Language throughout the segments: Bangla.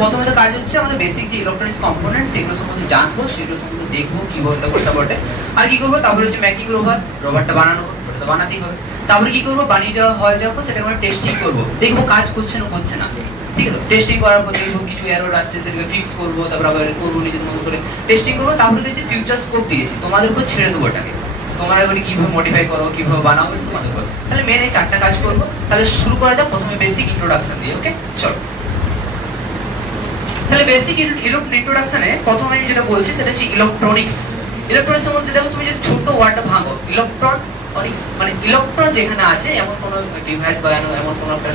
প্রথমে তো কাজ হচ্ছে আমাদের বেসিক যে ইলেকট্রনিক্স কম্পোনেন্ট সেগুলো সম্বন্ধে জানবো, সেগুলো সম্বন্ধে দেখবো কিবোর্ডটা কোনটা বটে, আর কি করবো তারপরে হচ্ছে মেকিং রোভারটা বানানো, ওটা তো বানাতেই হবে। তারপরে কি করবো, বানিয়ে যাওয়া হয়ে যাওয়ার পর সেটা আমরা টেস্টিং করবো, দেখবো কাজ করছে না করছে না, ঠিক আছে। টেস্টিং করার পর দেখবো কিছু এরর আসছে, সেটাকে ফিক্স করবো, তারপর আবার করবো নিজের মতো করে টেস্টিং করবো। তারপরে হচ্ছে ফিউচার স্কোপ দিয়েছি, তোমাদের উপর ছেড়ে দেবো এটাকে, তোমরা এগুলি কিভাবে মডিফাই করো, কিভাবে বানাও, তোমাদের উপর। তাহলে মেন এই 4টা কাজ করবো। তাহলে শুরু করা যাক প্রথমে বেসিক ইন্ট্রোডাকশন দিয়ে। ওকে চলো, তাহলে বেসিক ইন্ট্রোডাকশনে প্রথমে আমি যেটা বলছি সেটা হচ্ছে ইলেকট্রনিক্স। ইলেকট্রনিক্সের মধ্যে দেখো তুমি যদি ছোট ওয়ার্ডটা ভাঙো, ইলেকট্রনিক্স মানে ইলেকট্রন যেখানে আছে এমন কোনো ডিভাইস বা এমন কোনো একটা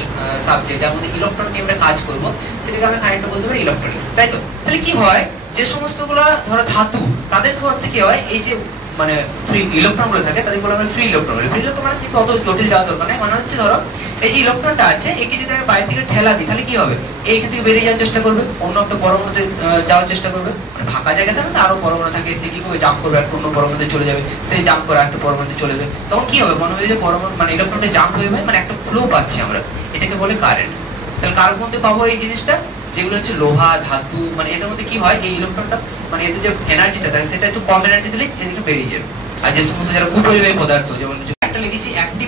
সাবজেক্ট যার মধ্যে ইলেকট্রন নিয়ে আমরা কাজ করবো, সেটাকে আমরা খানিকটা বলতে পারি ইলেকট্রনিক্স, তাই তো। তাহলে কি হয়, যে সমস্তগুলো ধরো ধাতু, তাদের মধ্যে কি হয়, এই যে মানে ফ্রি ইলেকট্রন গুলো থাকে তাদের বলা হয় ফ্রি ইলেকট্রন। ফ্রি ইলেকট্রন মানে অত জটিল যাওয়ার দরকার নেই, মানে হচ্ছে ধরো এই যে ইলেকট্রনটা আছে একে যদি আমি বাইরে থেকে ঠেলা দিই তাহলে কি হবে, এইখান থেকে বেরিয়ে যাওয়ার চেষ্টা করবে, অন্য একটা পরমাণুতে যাওয়ার চেষ্টা করবে। মানে ফাঁকা জায়গা থাকে না, আরো পরমাণু থাকে, সে কি করবে, জাম্প করবে, একটা অন্য পরমাণুতে চলে যাবে, সে জাম্প করে একটা পরমাণুতে চলে যাবে। তখন কি হবে, মনে হয় যে পরমাণু মানে ইলেকট্রনটা জাম্প হয়ে যায়, মানে একটা ফ্লো পাচ্ছি আমরা, এটাকে বলে কারেন্ট। তাহলে কার মধ্যে পাবো এই জিনিসটা, যেগুলো হচ্ছে লোহা ধাতু, মানে এদের মধ্যে কি হয়, এই ইলেকট্রনটা মানে এদের যে এনার্জিটা থাকে সেটা একটু কম এনার্জি দিলে এদিকে বেরিয়ে যাবে। আর যে সমস্ত যারা উপরিবাহী পদার্থ, যেমন একটা লিখেছি অ্যাক্টিভ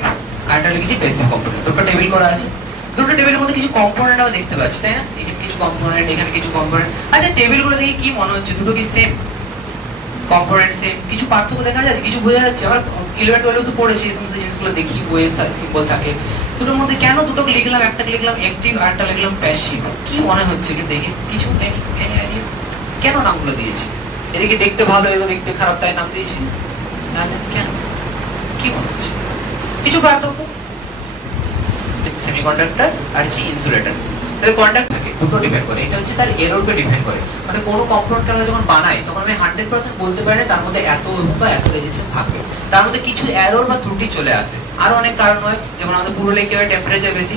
আর একটা লিখেছি প্যাসিভ কম্পোনেন্ট, দুটো টেবিল করা আছে। দুটো টেবিলের মধ্যে কিছু কম্পোনেন্ট আমরা দেখতে পাচ্ছি, তাই না, এখানে কিছু কম্পোনেন্ট, এখানে কিছু কম্পোনেন্ট। আচ্ছা টেবিলগুলো দেখে কি মনে হচ্ছে, দুটো কি সেম কম্পোনেন্ট, সেম, কিছু পার্থক্য দেখা যাচ্ছে, কিছু বোঝা যাচ্ছে? আমরা 11 12 তো পড়েছি এই সমস্ত জিনিসগুলো, দেখি বইয়ে সিম্বল থাকে। দুটোর মধ্যে কেন দুটো লিখলাম, একটা লিখলাম অ্যাক্টিভ আর একটা লিখলাম প্যাসিভ, কি মনে হচ্ছে কি দেখে, কিছু কেন নামগুলো দিয়েছি? এদিকে দেখতে ভালো, এগুলো দেখতে খারাপ, তাই নাম দিয়েছি, কেন, কি মনে হচ্ছে? কিছু পার্থক্য, সেমিকন্ডাক্টর আর হচ্ছে ইনসুলেটর। তাহলে কন্ডাক্ট থাকে দুটো ডিপেন্ড করে, এটা হচ্ছে তার এররকে ডিপেন্ড করে। মানে কোনো কম্পোনেন্ট আমরা যখন বানাই তখন আমি 100% বলতে পারি না তার মধ্যে এত বা এত রেজিস্ট্যান্স থাকবে, তার মধ্যে কিছু এরর বা ত্রুটি চলে আসে। আরো অনেক কারণ হয়, যেমন আমাদের পুরুলে কি হয়, টেম্পারেচার বেশি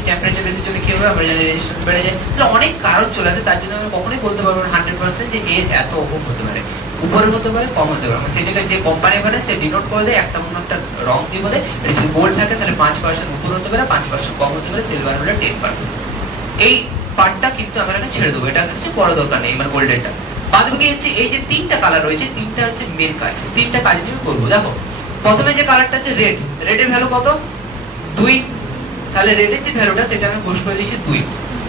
জন্য কি হবে, আমরা জানি রেজিস্ট্যান্স বেড়ে যায়। তাহলে অনেক কারণ চলে আসে, তার জন্য আমি কখনোই বলতে পারবো না 100% যে এর এত ওপর হতে পারে, উপরে হতে পারে, কম হতে পারে। সেটাকে যে কোম্পানি বানায় সে ডিনোট করে দেয়, একটা অন্য একটা রং দিয়ে বলে, এটা যদি গোল্ড থাকে তাহলে 5% উপর হতে পারে, 5% কম হতে পারে, সিলভার হলে 10%। এই পার্টটা কিন্তু আমরা এটা ছেড়ে দেবো, এটা হচ্ছে বড় দরকার নেই, মানে গোল্ডেনটা। বাদ বাকি হচ্ছে এই যে 3টা কালার রয়েছে, 3টা হচ্ছে মেন কাজ, 3টা কাজ আমি করবো। দেখো প্রথমে যে কালারটা হচ্ছে রেড, রেডের ভ্যালু কত, 2, তাহলে রেডের যে ভ্যালুটা সেটা আমি ঘোষ করে দিয়েছি 2।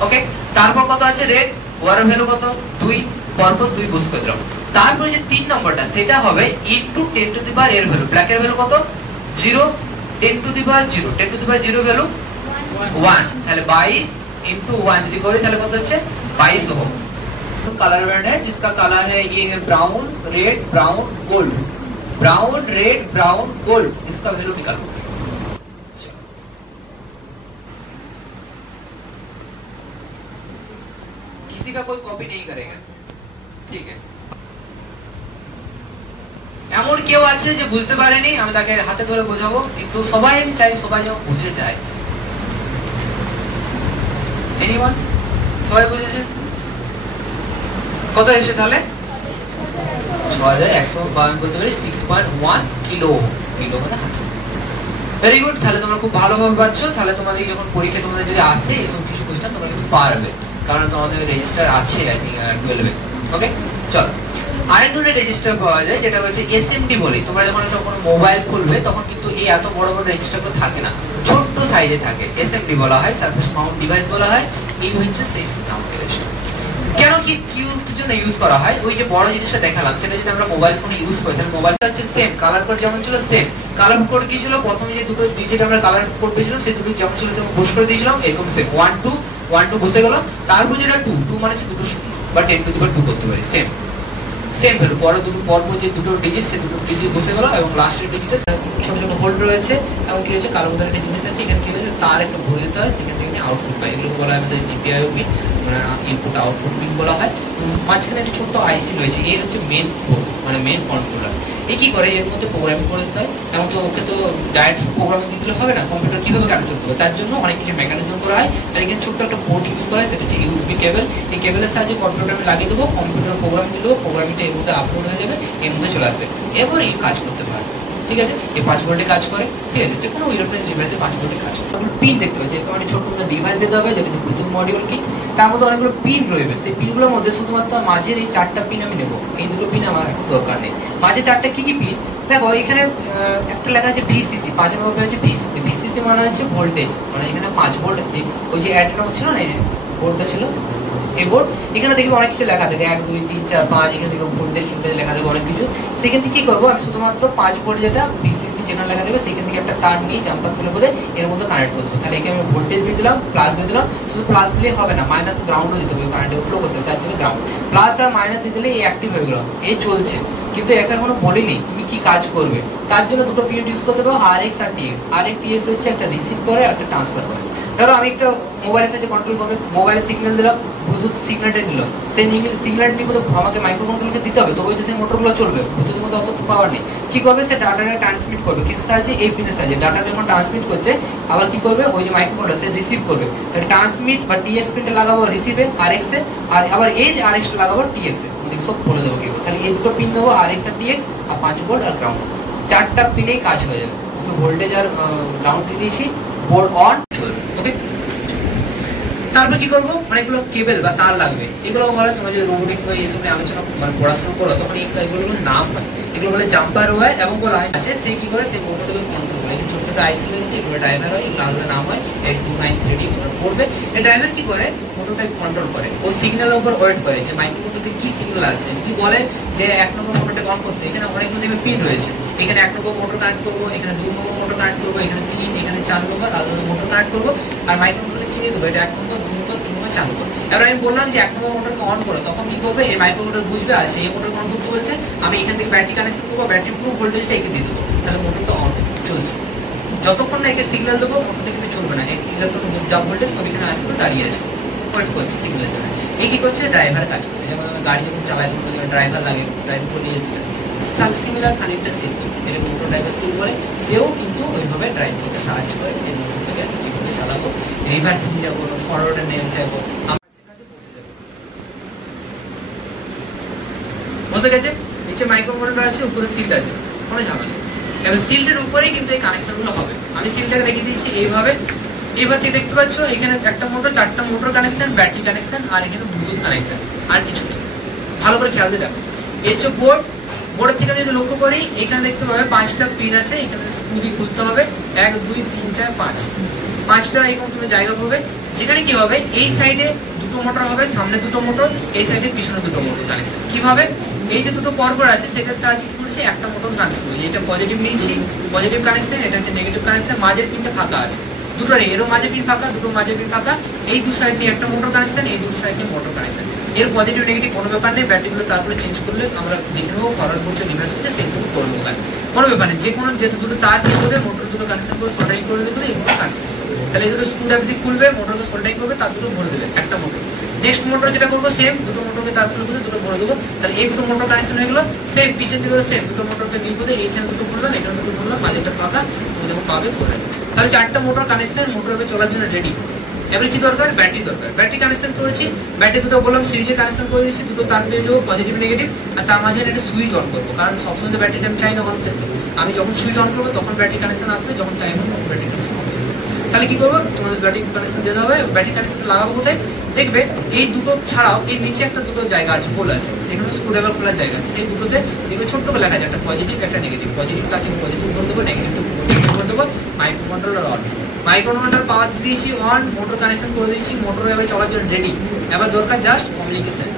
ওকে, তারপর কত আছে রেড, ওয়ার ভ্যালু কত 2, পরপর 2 ঘোষ করে দিলাম। তারপরে যে 3 নম্বরটা সেটা হবে ইনটু 10 টু দি পাওয়ার এর ভ্যালু, ব্ল্যাক এর ভ্যালু কত 0, 10 to the power 0, 10 to the power 0 value 1, তাহলে 22 इंटू 1 যদি করি তাহলে কত হচ্ছে 22 ওহম। कलर बैंड है जिसका कलर है ये है brown red brown gold, brown red brown gold, इसका वैल्यू निकालो। किसी का कोई कॉपी नहीं करेगा, ठीक है। এমন কেউ আছে যে বুঝতে পারেনি, আমি তাকে হাতে ধরে বোঝাবো, কিন্তু সবাই আমি চাই সবাই যেন বুঝে যায়। এনিওয়ান, সবাই বুঝেছে কত এসে, তাহলে 6152 বলতে পারি 6.1 কিলো, কিলো মানে হাতে। ভেরি গুড, তাহলে তোমরা খুব ভালোভাবে পাচ্ছ। তাহলে তোমাদের যখন পরীক্ষা তোমাদের যদি আসে এইসব কিছু কোশ্চেন তোমরা কিন্তু পারবে, কারণ তোমাদের রেজিস্টার আছে আই থিং 12 এ। ওকে চলো, আরেক ধরনের রেজিস্টার পাওয়া যায় যেটা হচ্ছে এসএমডি বলি। তোমরা যখন একটা কোনো মোবাইল খুলবে তখন কিন্তু এই এত বড় বড় রেজিস্টারগুলো থাকে না, ছোট্ট সাইজে থাকে, এসএমডি বলা হয়, সারফেস মাউন্ট ডিভাইস বলা হয়। এই হচ্ছে সেই নাম ডিভাইস। কেন কি কিউর জন্য ইউজ করা হয়, ওই যে বড় জিনিসটা দেখালাম সেটা যদি আমরা মোবাইল ফোনে ইউজ করি তাহলে মোবাইলটা হচ্ছে সেম কালার কোড যেমন ছিল সেম কালার কোড কি ছিল, প্রথমে যে দুটো ডিজিট আমরা কালার কোড পেয়েছিলাম সেই দুটো যেমন ছিল সেরকম পুশ করে দিয়েছিলাম, এরকম সেম 1 2 1 2 বসে গেল। তারপর যেটা 2 2 মানে হচ্ছে দুটো শূন্য বা 10 টু দি পাওয়ার 2 করতে পারি, সেম সেম ভ্যালু। পরে দুটো পরপর যে দুটো ডিজিট সে দুটো ডিজিট বসে গেল এবং লাস্টের ডিজিটে ছোট ছোট হোল্ড রয়েছে এবং কি হচ্ছে কালো মতো একটা জিনিস আছে, এখানে কি হচ্ছে তার একটা ভরে দিতে হয়, সেখান থেকে আউটপুট পাই, এগুলো বলা হয় আমাদের জিপিআই পিন, মানে ইনপুট আউটপুট পিন বলা হয়। মাঝখানে একটা ছোট্ট আইসি রয়েছে, এই হচ্ছে মেন বোর্ড মানে মেন কন্ট্রোলার। এই কি করে, এর মধ্যে প্রোগ্রামিং করে দিতে হয়, এমন তো ওকে তো ডাইরেক্ট প্রোগ্রামিং দিতে হবে না, কম্পিউটার কিভাবে কানেকশন করবে তার জন্য অনেক কিছু মেকানিজম করা হয়। আর এখানে ছোট্ট একটা পোর্ট ইউজ করা হয়, সেটা হচ্ছে ইউএসবি কেবল। এই কেবলের সাহায্যে কম্পিউটার আমি লাগিয়ে দেবো, কম্পিউটার প্রোগ্রাম দিয়ে দেবো, প্রোগ্রামিংটা এর মধ্যে আপলোড হয়ে যাবে, এর মধ্যে চলে আসবে, এবার এই কাজ করতে পারবে। ঠিক আছে, এই 5 ভোল্টে কাজ করে, ঠিক আছে, যে কোনো ইলেকট্রনিক ডিভাইসে 5 ভোল্টে কাজ করে। তখন পিন দেখতে পাচ্ছি, এরকম একটা ছোট্ট মতো ডিভাইস দিতে হবে যেটা ব্লুটুথ মডিউল কি, তার মধ্যে অনেকগুলো পিন রয়েছে, সেই পিনগুলোর মধ্যে শুধুমাত্র মাঝের এই 4টা পিন আমি নেব, এই দুটো পিন আমার এখন দরকার নেই। মাঝে 4টা কি কি পিন দেখো, এখানে একটা লেখা আছে ভিসিসি, 5 নম্বর আছে ভিসিসি। ভিসিসি মানে হচ্ছে ভোল্টেজ, মানে এখানে 5 ভোল্ট, ওই যে অ্যাডটা ছিল না, বোর্ডটা ছিল এই বোর্ড, এখানে দেখবি অনেক কিছু লেখা থাকে 1 2 3 4 5, এখানে দেখো ভোল্টেজ লেখা থাকে অনেক কিছু। সেখান থেকে কি করবো, আমি শুধুমাত্র 5 ভোল্ট যেটা ভিসিসি যেখানে লেখা থাকবে সেখান থেকে একটা তার নিয়ে জাম্পার তুলে বলে এর মধ্যে কানেক্ট করে দেবো। তাহলে এখানে আমি ভোল্টেজ দিয়ে দিলাম, প্লাস দিয়ে দিলাম, শুধু প্লাস দিলে হবে না, মাইনাস গ্রাউন্ডও দিতে হবে, কারেন্ট ফ্লো করতে হবে, তার জন্য গ্রাউন্ড প্লাস আর মাইনাস দিয়ে দিলে এই অ্যাক্টিভ হয়ে গেল, এই চলছে। কিন্তু একা এখনো বলিনি তুমি কি কাজ করবে, তার জন্য দুটো পিন ইউজ করতে পারো, RX আর TX। RX TX হচ্ছে একটা রিসিভ করে একটা ট্রান্সফার করে। ধরো আমি একটা মোবাইলের সাথে কন্ট্রোল করবে, মোবাইলে সিগন্যাল দিলাম, ব্লুটুথ সিগন্যালটা নিল, সেই সিগন্যালটি মধ্যে আমাকে মাইক্রোকন্ট্রোলকে দিতে হবে, তবে সেই মোটরগুলো চলবে, ব্লুটুথের মধ্যে অত পাওয়ার নেই। কি করবে, সে ডাটাটা ট্রান্সমিট করবে কিসের সাহায্যে, এই পিনের সাহায্যে। ডাটাটা যখন ট্রান্সমিট করছে আবার কি করবে, ওই যে মাইক্রোকন্ট্রোলার সে রিসিভ করবে, তাহলে ট্রান্সমিট বা TX পিনটা লাগাবো রিসিভে RX এ, আর আবার এই RX লাগাবো TX এ, ওদিকে সব বলে দেবো কি। তাহলে এই দুটো পিন দেবো, RX আর TX, আর 5 ভোল্ট আর গ্রাউন্ড, 4টা পিনেই কাজ হয়ে যাবে। ওকে ভোল্টেজ আর গ্রাউন্ড দিয়ে দিয়েছি, বোর্ড অন চলবে। ওকে, তারপর কি করবো, মানে এগুলো কেবল বা তার লাগবে, এগুলো বলে তোমরা যে রোবোটিক্স বা এইসব নিয়ে আলোচনা মানে পড়াশোনা করো তখন এগুলো নাম হয়, এগুলো বলে জাম্পার ওয়্যার এবং বলা আছে সে কি করে, সেই মোটরটাকে কন্ট্রোল করে। ছোট ছোট আইসি রয়েছে, এগুলো ড্রাইভার হয়, এগুলো আলাদা নাম হয়, 8293D পড়বে। এই ড্রাইভার কি করে, মোটরটাকে কন্ট্রোল করে, ও সিগন্যালের উপর ওয়েট করে যে মাইক্রোকন্ট্রোলতে কি সিগন্যাল আসছে। যদি বলে যে 1 নম্বর মোটরটাকে অন করতে, এখানে অনেকগুলো পিন রয়েছে, এখানে 1 নম্বর মোটর কানেক্ট করবো, এখানে 2 নম্বর মোটর কানেক্ট করবো, এখানে 3, এখানে 4 নম্বর আলাদা মোটর কানেক্ট করবো, আর মাইক্রোকন্ট্রোলে চিনিয়ে দেবো এটা 1 নম্বর 2 নম্বর 3 নম্বর 4 নম্বর। এবার আমি বললাম যে 1 নম্বর মোটরকে অন করো, তখন কি করবে, এই মাইক্রোকন্ট্রোলার বুঝবে আর সেই মোটর অন করতে বলছে, আমি এখান থেকে ব্যাটারি কানেকশন করবো, ব্যাটারি পুরো ভোল্টেজটা একে দিয়ে দেবো, তাহলে মোটরটা অন চলছে। যতক্ষণ না একে সিগন্যাল দেবো মোটরটা কিন্তু চলবে না, এই ইলেকট্রন যা ভোল্টেজ সব এখানে আসবে, দাঁড়িয়ে আছে, ওয়েট করছে সিগন্যালের জন্য। এই কি করছে, ড্রাইভার কাজ করে। যেমন আমি গাড়ি যখন চালাই তখন ড্রাইভার লাগে, ড্রাইভ করে নিয়ে দিলাম, সাব সিমিলার খানিকটা সেম, এটা মোটর ড্রাইভার সিম বলে, সেও কিন্তু ওইভাবে ড্রাইভ করতে সাহায্য করে। এই মোটরটাকে কিভাবে চালাবো, রিভার্সে নিয়ে যাবো, ফরওয়ার্ডে নিয়ে যাবো, আমরা যে কাজে বসে যাবো। বসে গেছে, নিচে মাইক্রোকন্ট্রোলার আছে, উপরে সিল্ড আছে, কোনো ঝামেলা। এবার সিল্ডের উপরেই কিন্তু এই কানেকশনগুলো হবে। আমি সিল্ডটাকে রেখে দিয়েছি এইভাবে। এইবার দেখতে পাচ্ছ এখানে একটা মোটর, 4টা মোটর কানেকশন, ব্যাটারি কানেকশন, আর এখানে ব্লুটুথ কানেকশন, আর কিছু নেই। ভালো করে খেয়াল দিয়ে দেখো, এই হচ্ছে বোর্ড। বোর্ডের থেকে যদি লক্ষ্য করি, এখানে দেখতে পাবে 5টা পিন আছে, এখানে স্ক্রু দিয়ে খুলতে হবে, 1 2 3 4 5, 5টা এরকম তুমি জায়গা পাবে, যেখানে কি হবে, এই সাইডে দুটো মোটর হবে, সামনে দুটো মোটর, এই সাইডে পিছনে দুটো মোটর কানেকশন। কিভাবে, এই যে দুটো পরপর আছে সেটার সাহায্যে কি করেছে, একটা মোটর কানেকশন করেছে, এটা পজিটিভ নিয়েছি, পজিটিভ কানেকশন, এটা হচ্ছে নেগেটিভ কানেকশন, মাঝের পিনটা ফাঁকা আছে, দুটো এরও মাঝে পিন ফাঁকা, দুটো মাঝে পিন ফাঁকা, এই দু সাইড নিয়ে একটা মোটর কানেকশন, এই দুটো সাইড নিয়ে মোটর কানেকশন। এর পজিটিভ নেগেটিভ কোনো ব্যাপার নেই, ব্যাটারিগুলো তারপরে চেঞ্জ করলে আমরা দেখে নেবো ফরওয়ার্ড করছে রিভার্স করছে, সেই সব করবো, কোনো ব্যাপার নেই। যে কোনো যেহেতু দুটো তার নিয়ে বোধ মোটর দুটো কানেকশন করে সোল্ডারিং করে দেবে, এই মোটর কানেকশন করবে, তাহলে এই দুটো স্ক্রু ড্রাইভ খুলবে, মোটরকে সোল্ডারিং করবে, তার দুটো ভরে দেবে, একটা মোটর। নেক্সট মোটর যেটা করবো, সেম দুটো মোটরকে তার খুলে দুটো ভরে দেবো, তাহলে এই দুটো মোটর কানেকশন হয়ে গেলো। সেম পিছন দিকে সেম দুটো মোটরকে নিয়ে বোধ এইখানে দুটো খুললাম, এখানে দুটো খুললাম, মাঝেটা ফাঁকা, যখন পাবে করে। তাহলে 4টা মোটর কানেকশন, মোটর চলার জন্য রেডি। এবারে কি দরকার, ব্যাটারি দরকার। ব্যাটারি কানেকশন করেছি, ব্যাটারি দুটো বললাম সিরিজে কানেকশন করে দিয়েছি, দুটো তার পেয়ে দেবো পজিটিভ নেগেটিভ, আর তার মাঝে একটা সুইচ অন করবো, কারণ সবসময় তো ব্যাটারিটা আমি চাই না অন করতে, আমি যখন সুইচ অন করবো তখন ব্যাটারি কানেকশন আসবে, যখন চাইবো তখন ব্যাটারি কানেকশন হবে। তাহলে কি করবো, তোমাদের ব্যাটারি কানেকশন দিতে হবে। ব্যাটারি কানেকশন লাগাবো কোথায়, দেখবে এই দুটো ছাড়াও এই নিচে একটা দুটো জায়গা আছে, হোল আছে, সেখানে স্ক্রু ড্রাইভার খোলার জায়গা আছে, সেই দুটোতে দেখবে ছোট্ট করে লেখা আছে একটা পজিটিভ একটা নেগেটিভ, পজিটিভ তাকে পজিটিভ করে দেবো, নেগেটিভ করে দেবো, মাইক্রোকন্ট্রোলার অন। মাইক্রোকন্ট্রোলার পাওয়ার দিয়েছি অন, মোটর কানেকশন করে দিয়েছি, মোটর এবার চলার জন্য রেডি। এবার দরকার জাস্ট কমিউনিকেশন।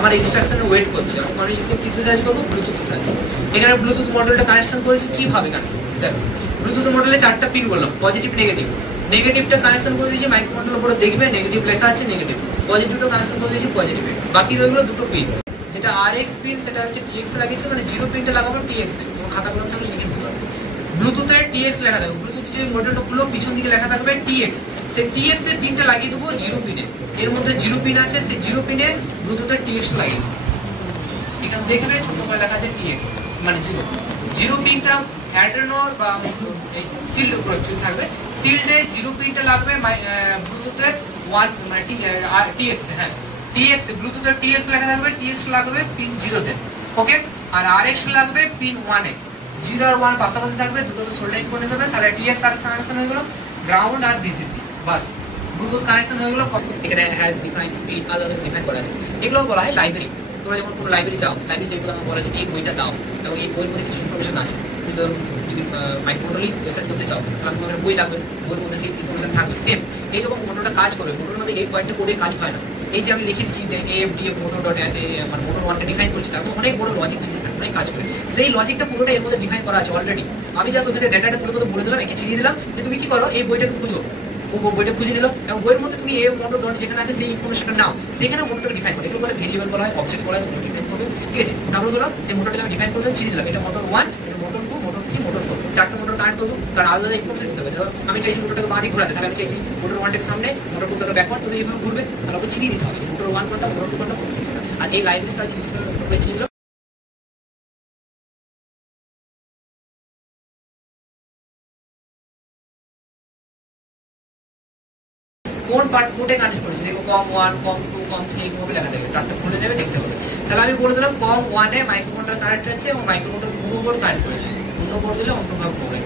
আমার ইনস্ট্রাকশনে ওয়েট করছে, আমি কমিউনিকেশন কিসে সাহায্য করবো, ব্লুটুথের সাহায্যে। এখানে ব্লুটুথ মডেলটা কানেকশন করেছি, কিভাবে কানেকশন দেখো, ব্লুটুথ মডেলে 4টা পিন বললাম, পজিটিভ নেগেটিভ, নেগেটিভটা কানেকশন করে দিয়েছি, মাইক্রোকন্ট্রোলার উপরে দেখবে নেগেটিভ লেখা আছে নেগেটিভ, পজিটিভটা কানেকশন করে দিয়েছি পজিটিভে, বাকি রয়ে গেলো দুটো পিন। যেটা RX পিন সেটা হচ্ছে TX লাগিয়েছে, মানে 0 পিনটা লাগাবো TX এ, তোমার খাতা কলম থাকলে লিখে দিতে পারবে। ব্লুটুথে TX লেখা থাকবে, ব্লুটুথ যে মডেলটা খুলো পিছন দিকে লেখা থাকবে TX, সেই TX এর পিনটা লাগিয়ে দেবো 0 পিনে, এর মধ্যে 0 পিন আছে, সেই 0 পিনে ব্লুটুথের TX লাগিয়ে দেবো। এখানে দেখবে ছোট করে লেখা আছে TX মানে 0 পিনটা অ্যাড্রেনোর বা এই সিল্ড উপরে থাকবে, সিল্ডে 0 পিনটা লাগবে ব্লুটুথের 1 মানে TX, হ্যাঁ TX ব্লুটুথের TX লেখা থাকবে, TX লাগবে পিন 0 তে, ওকে, আর RX লাগবে পিন 1 এ, 0 আর 1 পাশাপাশি থাকবে, দুটো তো সোল্ডারিং করে দেবেন, তাহলে TX আর কানেকশন হয়ে গেল, গ্রাউন্ড আর VCC, বাস ব্লুটুথ কানেকশন হয়ে গেল। এখানে হ্যাজ ডিফাইন স্পিড আলাদা ডিফাইন করা আছে। এগুলো বলা হয় লাইব্রেরি। তোমরা যখন কোনো লাইব্রেরি যাও, লাইব্রেরি যেগুলো আমার বলা আছে এই বইটা দাও এবং এই বইয়ের মধ্যে কিছু ইনফরমেশন আছে। তুমি যদি মাইক্রোমোটরলি রিসার্চ করতে চাও তাহলে তোমার বই লাগবে, বইয়ের মধ্যে সেই ইনফরমেশন থাকবে। সেম এই যখন মোটরটা কাজ করবে, মোটরের মধ্যে এই পয়েন্টটা কোডে কাজ হয় না। এই যে আমি লিখেছি যে AFD মোটর ডট মানে মোটর ওয়ানটা ডিফাইন করছি, তার মধ্যে অনেক বড় লজিক জিনিস থাকে, অনেক কাজ করে। সেই লজিকটা পুরোটা এর মধ্যে ডিফাইন করা আছে অলরেডি। আমি জাস্ট ওখানে ডেটাটা তুলে বলে দিলাম, একে চিনিয়ে দিলাম যে তুমি কি করো, এই বইটাকে খুঁজো। ও বইটা খুঁজে নিল এবং বইয়ের মধ্যে তুমি এই মোটর ডট যেখানে আছে সেই ইনফরমেশনটা নাও, সেখানে মোটরটাকে ডিফাইন করো। এগুলো বলে ভেরিয়েবল বলা হয়, অবজেক্ট বলা হয়, ডিফাইন করবে। ঠিক আছে, তারপরে হলো যে মোটরটাকে আমি ডিফাইন করে দিলাম, চিনিয়ে দিলাম এটা মোটর 1, এটা মোটর 2, মোটর 3, মোটর 4, চারটা মোটর কানেক্ট করবো। তার আলাদা ইনফরমেশন দিতে হবে। ধরো আমি চাইছি মোটরটাকে বাঁ দিকে ঘোরাতে, তাহলে আমি চাইছি মোটর 1টাকে সামনে, মোটর 2টাকে ব্যাকওয়ার্ড, তুমি এইভাবে ঘুরবে, তাহলে ওকে চিনিয়ে দিতে হবে যে মোটর 1 কোনটা, মোটর 2 কোনটা, মোটর 3 কোনটা। আর এই লাইনের সাহায্যে ইউজ করে মোটরটা চিনিয়ে দিলাম। কোন পার্ট কোডে কানেক্ট করেছি, দেখো কম 1, কম 2, কম 3 এইভাবে লেখা থাকে, তারটা খুলে নেবে দেখতে হবে। তাহলে আমি বলে দিলাম কম 1 এ মাইক্রোমোটর কানেক্ট আছে এবং মাইক্রোমোটর অন্য বোর্ড কানেক্ট করেছি, অন্য বোর্ড দিলে অন্য ভাবে করবে।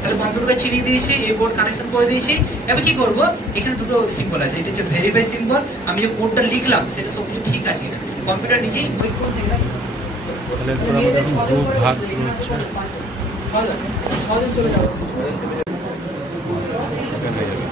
তাহলে কম্পিউটারকে চিনিয়ে দিয়েছি, এই বোর্ড কানেকশন করে দিয়েছি। এবার কি করব, এখানে দুটো সিম্বল আছে, এটা হচ্ছে ভেরিফাই সিম্বল। আমি যে কোডটা লিখলাম সেটা সবকিছু ঠিক আছে কিনা, কম্পিউটার নিজেই ওই কোড থেকে তাহলে এরপর আমাদের এখন গ্রুপ ভাগ শুরু হচ্ছে। 6 দিন চলে যাবে। ওকে হয়ে যাবে।